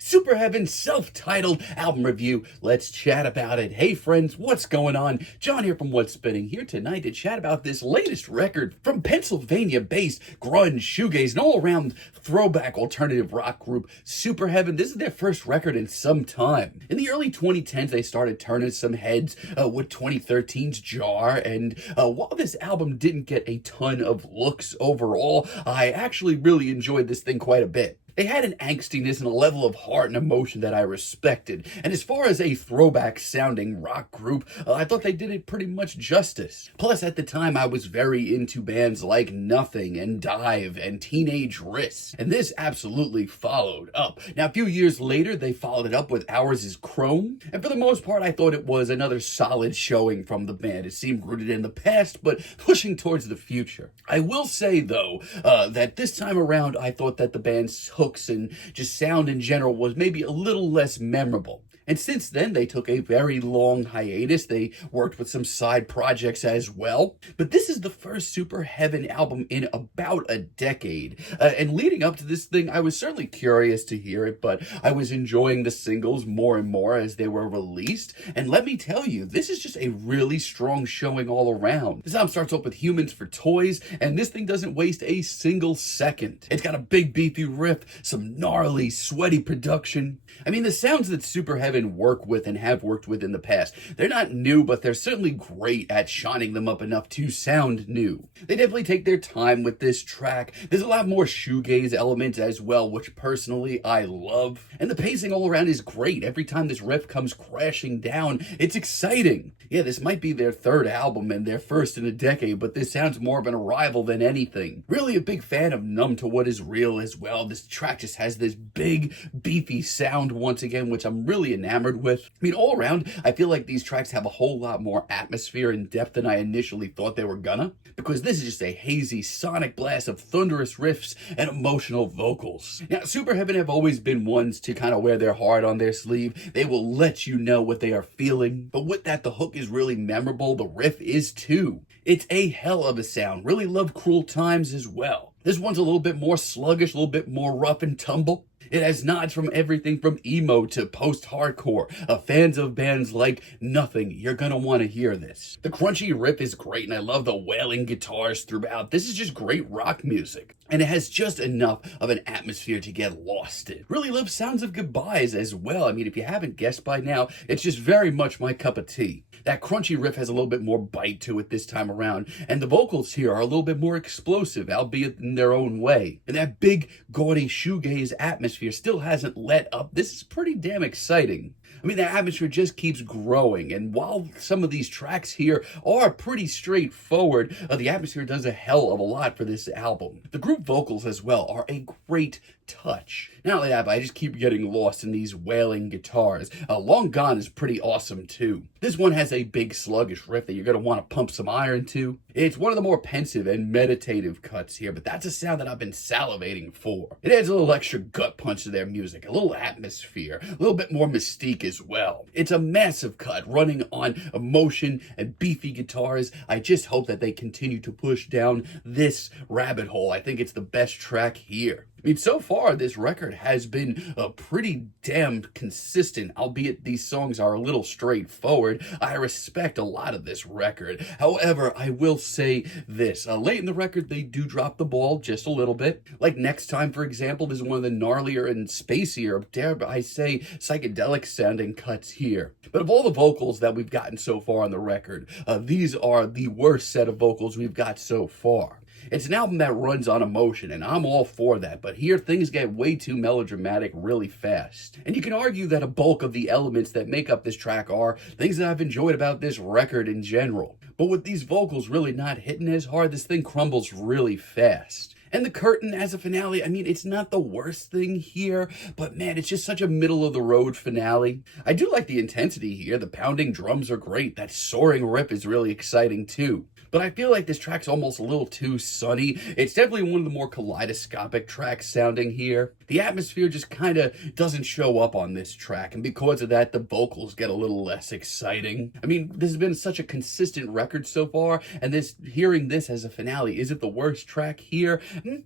Superheaven's self-titled album review. Let's chat about it. Hey friends, what's going on? John here from What's Spinning, here tonight to chat about this latest record from Pennsylvania-based grunge, shoegaze, and all-around throwback alternative rock group Superheaven. This is their first record in some time. In the early 2010s, they started turning some heads with 2013's Jar, and while this album didn't get a ton of looks overall, I actually really enjoyed this thing quite a bit. They had an angstiness and a level of heart and emotion that I respected. And as far as a throwback-sounding rock group, I thought they did it pretty much justice. Plus, at the time, I was very into bands like Nothing and Dive and Teenage Wrist. And this absolutely followed up. Now, a few years later, they followed it up with Ours is Chrome. And for the most part, I thought it was another solid showing from the band. It seemed rooted in the past, but pushing towards the future. I will say, though, that this time around, I thought that the band's hooks and just sound in general was maybe a little less memorable. And since then, they took a very long hiatus. They worked with some side projects as well. But this is the first Superheaven album in about a decade. And leading up to this thing, I was certainly curious to hear it, but I was enjoying the singles more and more as they were released. And let me tell you, this is just a really strong showing all around. This album starts off with Humans for Toys, and this thing doesn't waste a single second. It's got a big beefy riff, some gnarly, sweaty production. I mean, the sounds that Superheaven work with and have worked with in the past, they're not new, but they're certainly great at shining them up enough to sound new. They definitely take their time with this track. There's a lot more shoegaze elements as well, which personally I love. And the pacing all around is great. Every time this riff comes crashing down, it's exciting. Yeah, this might be their third album and their first in a decade, but this sounds more of an arrival than anything. Really a big fan of Numb to What Is Real as well. This track just has this big, beefy sound once again, which I'm really enamored with. I mean, all around, I feel like these tracks have a whole lot more atmosphere and depth than I initially thought they were gonna, because this is just a hazy sonic blast of thunderous riffs and emotional vocals. Now, Superheaven have always been ones to kind of wear their heart on their sleeve. They will let you know what they are feeling, but with that, the hook is really memorable. The riff is too. It's a hell of a sound. Really love Cruel Times as well. This one's a little bit more sluggish, a little bit more rough and tumble. It has nods from everything from emo to post-hardcore. Fans of bands like Nothing, you're gonna want to hear this. The crunchy riff is great, and I love the wailing guitars throughout. This is just great rock music, and it has just enough of an atmosphere to get lost in. Really love Sounds of Goodbyes as well. I mean, if you haven't guessed by now, it's just very much my cup of tea. That crunchy riff has a little bit more bite to it this time around, and the vocals here are a little bit more explosive, albeit in their own way. And that big, gaudy shoegaze atmosphere still hasn't let up. This is pretty damn exciting. I mean, the atmosphere just keeps growing, and while some of these tracks here are pretty straightforward, the atmosphere does a hell of a lot for this album. The group vocals as well are a great touch. Not only that, but I just keep getting lost in these wailing guitars. Long Gone is pretty awesome too. This one has a big sluggish riff that you're going to want to pump some iron to. It's one of the more pensive and meditative cuts here, but that's a sound that I've been salivating for. It adds a little extra gut punch to their music, a little atmosphere, a little bit more mystique as well. It's a massive cut running on emotion and beefy guitars. I just hope that they continue to push down this rabbit hole. I think it's the best track here. I mean, so far, this record has been pretty damn consistent, albeit these songs are a little straightforward. I respect a lot of this record. However, I will say this. Late in the record, they do drop the ball just a little bit. Like Next Time, for example, this is one of the gnarlier and spacier, dare I say, psychedelic-sounding cuts here. But of all the vocals that we've gotten so far on the record, these are the worst set of vocals we've got so far. It's an album that runs on emotion, and I'm all for that, but here things get way too melodramatic really fast. And you can argue that a bulk of the elements that make up this track are things that I've enjoyed about this record in general. But with these vocals really not hitting as hard, this thing crumbles really fast. And the curtain as a finale, I mean, it's not the worst thing here, but man, it's just such a middle-of-the-road finale. I do like the intensity here. The pounding drums are great. That soaring riff is really exciting too. but I feel like this track's almost a little too sunny. It's definitely one of the more kaleidoscopic tracks sounding here. The atmosphere just kind of doesn't show up on this track, and because of that, the vocals get a little less exciting. I mean, this has been such a consistent record so far, and hearing this as a finale, is it the worst track here?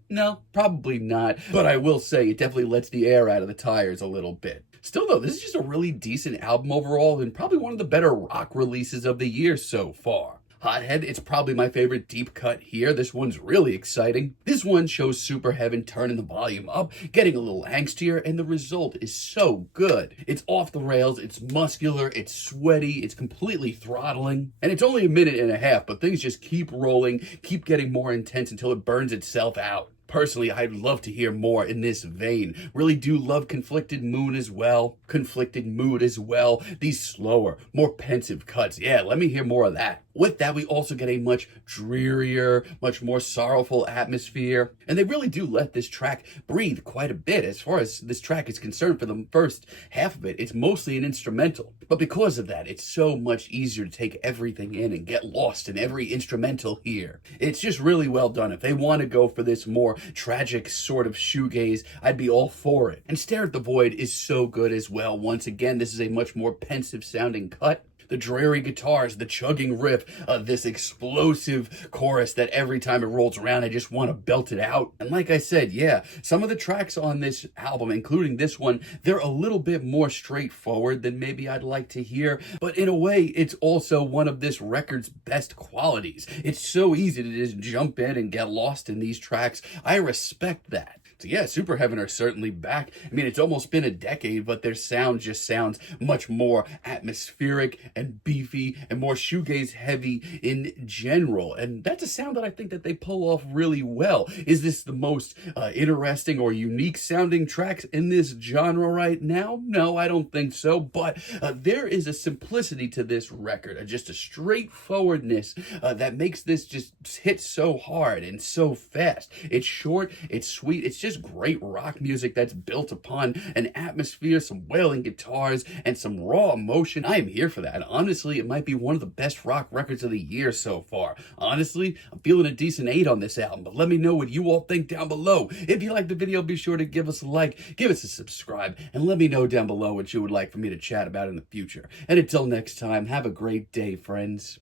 No, probably not, but I will say it definitely lets the air out of the tires a little bit. Still though, this is just a really decent album overall, and probably one of the better rock releases of the year so far. Hothead, it's probably my favorite deep cut here. This one's really exciting. This one shows Superheaven turning the volume up, getting a little angstier, and the result is so good. It's off the rails, it's muscular, it's sweaty, it's completely throttling, and it's only a minute and a half, but things just keep rolling, keep getting more intense until it burns itself out. Personally, I'd love to hear more in this vein. Really do love Conflicted Mood as well. These slower, more pensive cuts. Yeah, let me hear more of that. With that, we also get a much drearier, much more sorrowful atmosphere. And they really do let this track breathe quite a bit. As far as this track is concerned, for the first half of it, it's mostly an instrumental. But because of that, it's so much easier to take everything in and get lost in every instrumental here. It's just really well done. If they want to go for this more tragic sort of shoegaze, I'd be all for it. And Stare at the Void is so good as well. Once again, this is a much more pensive sounding cut. The dreary guitars, the chugging riff, this explosive chorus that every time it rolls around, I just want to belt it out. And like I said, yeah, some of the tracks on this album, including this one, they're a little bit more straightforward than maybe I'd like to hear. But in a way, it's also one of this record's best qualities. It's so easy to just jump in and get lost in these tracks. I respect that. So yeah, Superheaven are certainly back. I mean, it's almost been a decade, but their sound just sounds much more atmospheric and beefy and more shoegaze heavy in general. And that's a sound that I think that they pull off really well. Is this the most interesting or unique sounding tracks in this genre right now? No, I don't think so. But there is a simplicity to this record, just a straightforwardness that makes this just hit so hard and so fast. It's short, it's sweet, it's just great rock music that's built upon an atmosphere, some wailing guitars, and some raw emotion. I am here for that. Honestly, it might be one of the best rock records of the year so far. Honestly, I'm feeling a decent 8 on this album, but let me know what you all think down below. If you liked the video, be sure to give us a like, give us a subscribe, and let me know down below what you would like for me to chat about in the future. And until next time, have a great day, friends.